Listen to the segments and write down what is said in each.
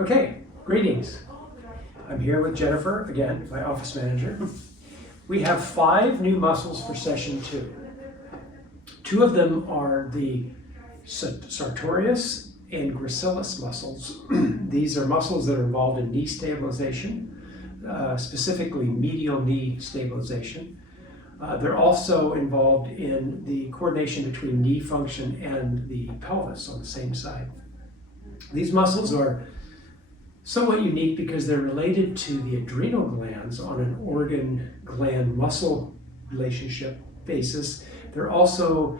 Okay, greetings. I'm here with Jennifer, again, my office manager. We have 5 new muscles for session 2. 2 of them are the sartorius and gracilis muscles. These are muscles that are involved in knee stabilization, specifically medial knee stabilization. They're also involved in the coordination between knee function and the pelvis on the same side. These muscles are somewhat unique because they're related to the adrenal glands on an organ gland muscle relationship basis. They're also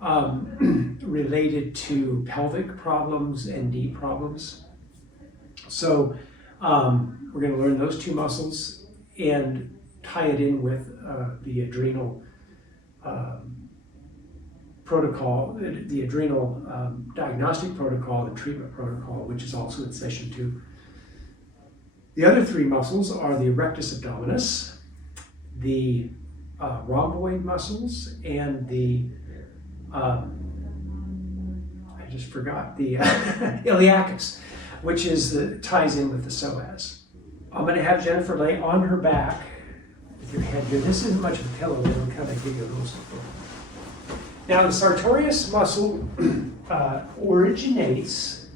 related to pelvic problems and knee problems. So we're going to learn those 2 muscles and tie it in with the adrenal protocol, the adrenal diagnostic protocol and treatment protocol, which is also in session 2. The other 3 muscles are the rectus abdominis, the rhomboid muscles, and the I just forgot the iliacus, which ties in with the psoas. I'm going to have Jennifer lay on her back with your head here. This isn't much of a pillow, but it'll kind of give you a little support. Now, the sartorius muscle originates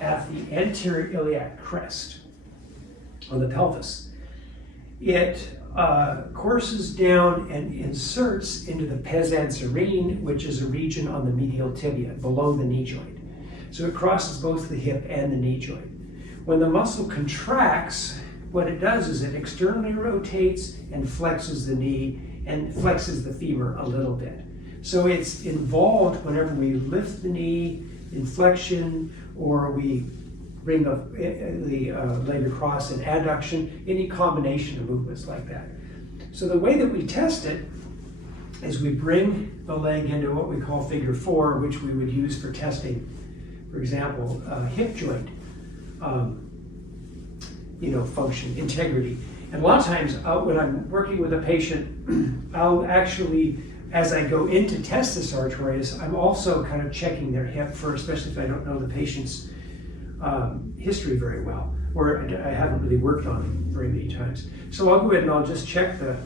at the anterior iliac crest on the pelvis. It courses down and inserts into the pes anserine, which is a region on the medial tibia, below the knee joint. So it crosses both the hip and the knee joint. When the muscle contracts, what it does is it externally rotates and flexes the knee and flexes the femur a little bit. So it's involved whenever we lift the knee in flexion, or we bring the leg across in adduction, any combination of movements like that. So the way that we test it is we bring the leg into what we call figure 4, which we would use for testing, for example, hip joint function, integrity. And a lot of times when I'm working with a patient, I'll actually, as I go in to test the sartorius, I'm also kind of checking their hip first, especially if I don't know the patient's history very well, or I haven't really worked on it very many times. So I'll go ahead and I'll just check the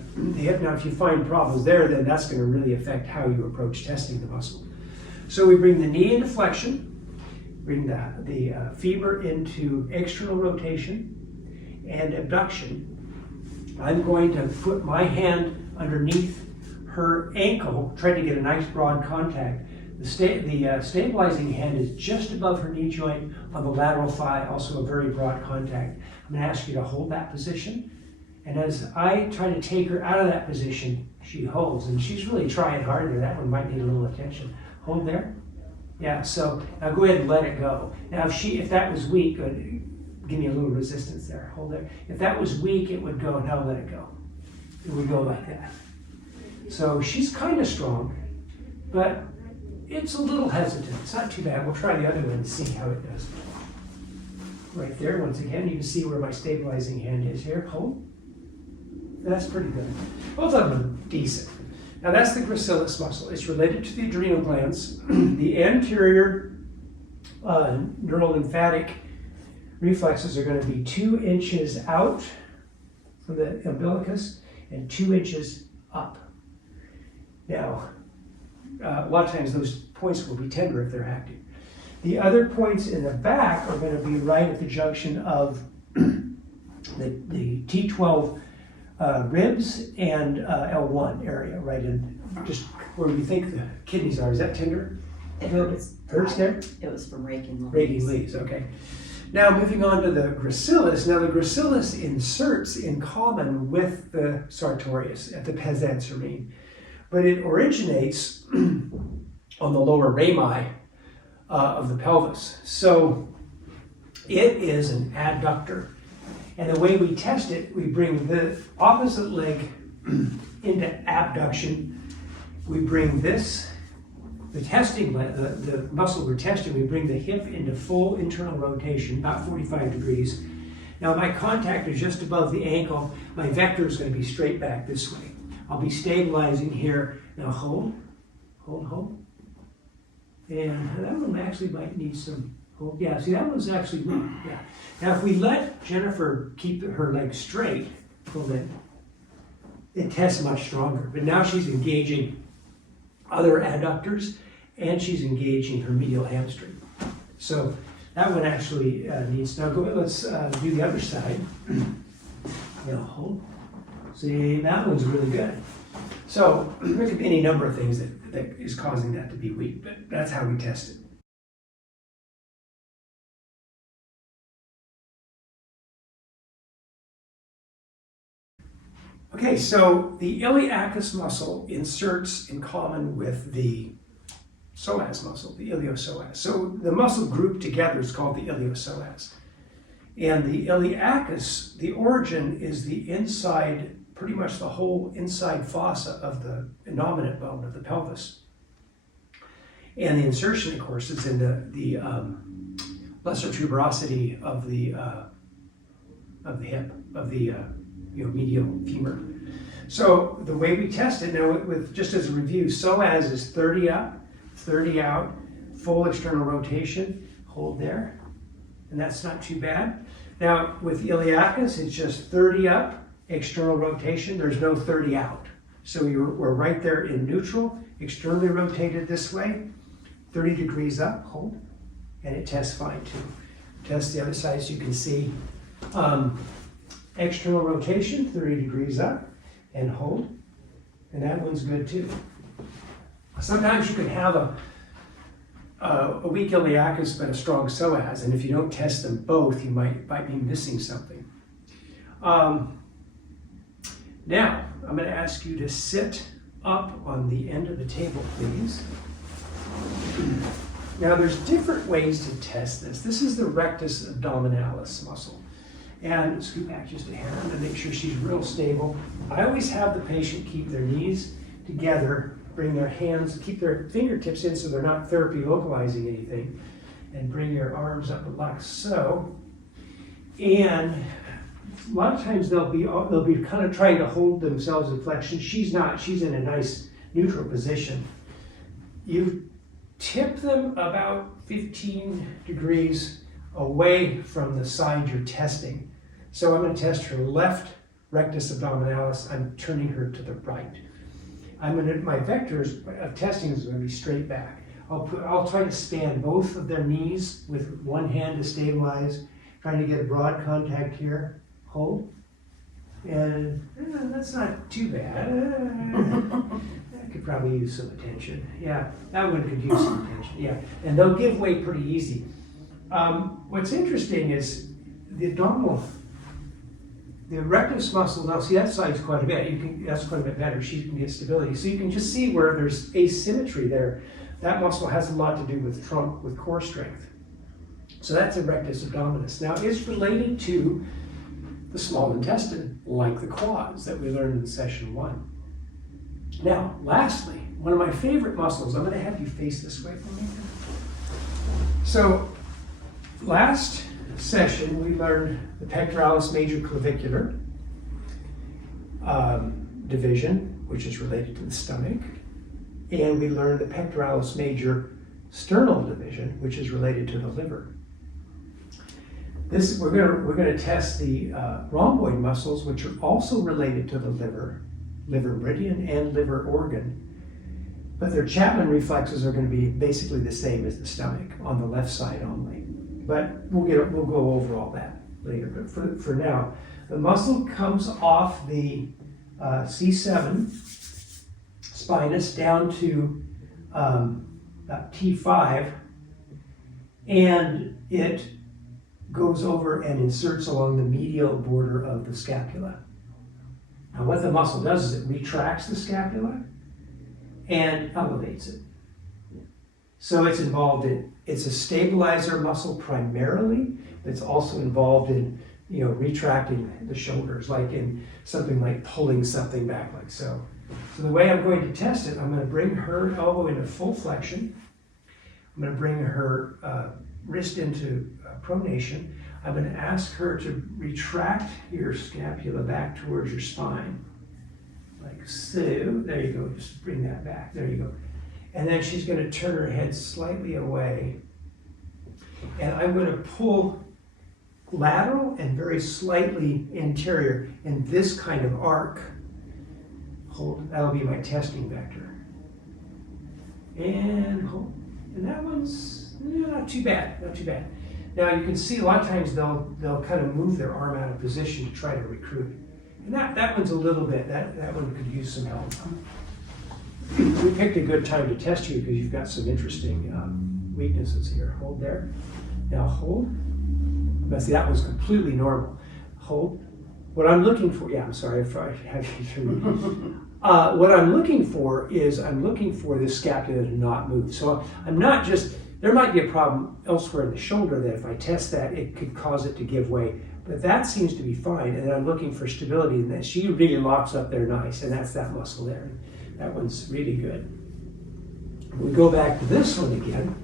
hip. Now, if you find problems there, then that's going to really affect how you approach testing the muscle. So we bring the knee into flexion, bring the femur into external rotation and abduction. I'm going to put my hand underneath her ankle, try to get a nice broad contact. The stabilizing hand is just above her knee joint on the lateral thigh, also a very broad contact. I'm going to ask you to hold that position. And as I try to take her out of that position, she holds. And she's really trying hard there. That one might need a little attention. Hold there. Yeah, so now go ahead and let it go. Now if that was weak, give me a little resistance there. Hold there. If that was weak, it would go, now let it go. It would go like that. So she's kind of strong, but it's a little hesitant. It's not too bad. We'll try the other one and see how it does. Right there, once again, you can see where my stabilizing hand is here. Hold. That's pretty good. Both of them decent. Now that's the gracilis muscle. It's related to the adrenal glands. The anterior neurolymphatic reflexes are going to be 2 inches out from the umbilicus and 2 inches up. Now, a lot of times those points will be tender if they're active. The other points in the back are going to be right at the junction of the T12 ribs and L1 area, right in just where we think the kidneys are. Is that tender? It hurts. Hurts there? It was from raking leaves. Raking leaves, okay. Now moving on to the gracilis. Now the gracilis inserts in common with the sartorius at the pes anserine, but it originates on the lower rami of the pelvis. So it is an adductor. And the way we test it, we bring the opposite leg into abduction. We bring this, the muscle we're testing, we bring the hip into full internal rotation, about 45 degrees. Now my contact is just above the ankle. My vector is going to be straight back this way. I'll be stabilizing here. Now hold, hold, hold. And that one actually might need some Hold. Yeah, see, that one's actually weak. Yeah. Now, if we let Jennifer keep her legs straight, hold it, it tests much stronger. But now she's engaging other adductors, and she's engaging her medial hamstring. So that one actually needs, now let's do the other side. Hold. See, that one's really good. So there could be any number of things that is causing that to be weak, but that's how we test it. Okay, so the iliacus muscle inserts in common with the psoas muscle, the iliopsoas. So the muscle grouped together is called the iliopsoas. And the iliacus, the origin is the inside, pretty much the whole inside fossa of the innominate bone of the pelvis. And the insertion, of course, is in the lesser tuberosity of the hip, of the medial femur. So the way we test it now, with just as a review, psoas is 30 up, 30 out, full external rotation, hold there, and that's not too bad. Now with iliacus, it's just 30 up, external rotation, there's no 30 out. So we're right there in neutral, externally rotated this way, 30 degrees up, hold, and it tests fine too. Test the other side so you can see. External rotation, 30 degrees up, and hold, and that one's good too. Sometimes you can have a weak iliacus but a strong psoas, and if you don't test them both, you might be missing something. Now, I'm going to ask you to sit up on the end of the table, please. Now, there's different ways to test this. This is the rectus abdominalis muscle. And scoot back just a hair to make sure she's real stable. I always have the patient keep their knees together, bring their hands, keep their fingertips in so they're not therapy localizing anything, and bring your arms up like so. And a lot of times they'll be kind of trying to hold themselves in flexion. She's not, she's in a nice neutral position. You tip them about 15 degrees away from the side you're testing. So I'm going to test her left rectus abdominalis. I'm turning her to the right. My vectors of testing is going to be straight back. I'll try to span both of their knees with one hand to stabilize, trying to get a broad contact here. Hold. And that's not too bad. That could probably use some attention. Yeah, that one could use some attention. Yeah, and they'll give way pretty easy. What's interesting is the abdominal, the rectus muscle, now see that side's quite a bit, that's quite a bit better, she can get stability. So you can just see where there's asymmetry there. That muscle has a lot to do with trunk, with core strength. So that's a rectus abdominis. Now it's related to the small intestine, like the quads that we learned in session 1. Now, lastly, one of my favorite muscles, I'm going to have you face this way for me. So, last session, we learned the pectoralis major clavicular division, which is related to the stomach, and we learned the pectoralis major sternal division, which is related to the liver. We're going to test the rhomboid muscles, which are also related to the liver meridian and liver organ, but their Chapman reflexes are going to be basically the same as the stomach on the left side only. But we'll go over all that later. But for now, the muscle comes off the C7 spinous down to about T5, and it goes over and inserts along the medial border of the scapula. Now what the muscle does is it retracts the scapula and elevates it. So it's involved in, it's a stabilizer muscle primarily, but it's also involved in, retracting the shoulders, like in something like pulling something back like so. So the way I'm going to test it, I'm going to bring her elbow into full flexion. I'm going to bring her wrist into pronation. I'm going to ask her to retract your scapula back towards your spine. Like so. There you go. Just bring that back. There you go. And then she's going to turn her head slightly away. And I'm going to pull lateral and very slightly anterior in this kind of arc. Hold, that'll be my testing vector. And hold, and that one's not too bad, not too bad. Now you can see a lot of times they'll kind of move their arm out of position to try to recruit. And that one's a little bit, that one could use some help. We picked a good time to test you because you've got some interesting weaknesses here. Hold there. Now hold. Now see, that was completely normal. Hold. What I'm looking for, yeah, I'm sorry if I have you through. What I'm looking for is I'm looking for this scapula to not move. So I'm not just, there might be a problem elsewhere in the shoulder that if I test that, it could cause it to give way. But that seems to be fine, and I'm looking for stability, and that she really locks up there nice, and that's that muscle there. That one's really good. We go back to this one again,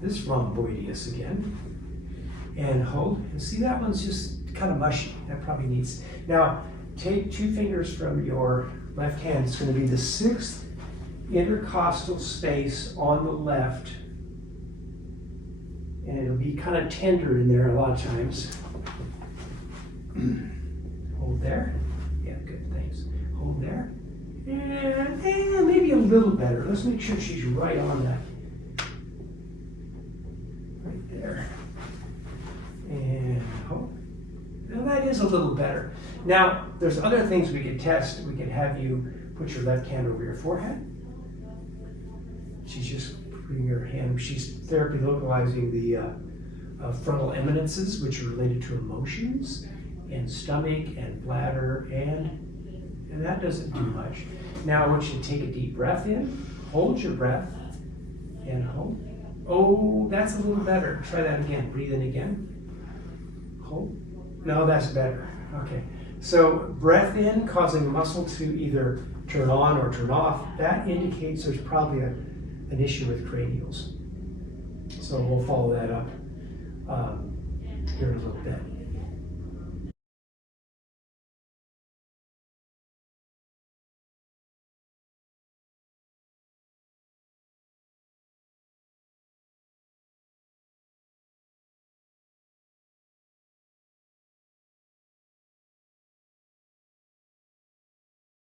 this rhomboideus again, and hold. And see, that one's just kind of mushy. That probably needs. Now, take 2 fingers from your left hand. It's going to be the 6th intercostal space on the left, and it'll be kind of tender in there a lot of times. Hold there. Yeah, good, thanks. Hold there. And maybe a little better. Let's make sure she's right on that. Right there. And hold. Now that is a little better. Now, there's other things we could test. We could have you put your left hand over your forehead. She's just putting her hand, she's therapy localizing the frontal eminences, which are related to emotions, and stomach, and bladder, and that doesn't do much. Now I want you to take a deep breath in, hold your breath, and hold. Oh, that's a little better. Try that again. Breathe in again. Hold. No, that's better. Okay. So breath in, causing the muscle to either turn on or turn off. That indicates there's probably an issue with cranials. So we'll follow that up here in a little bit.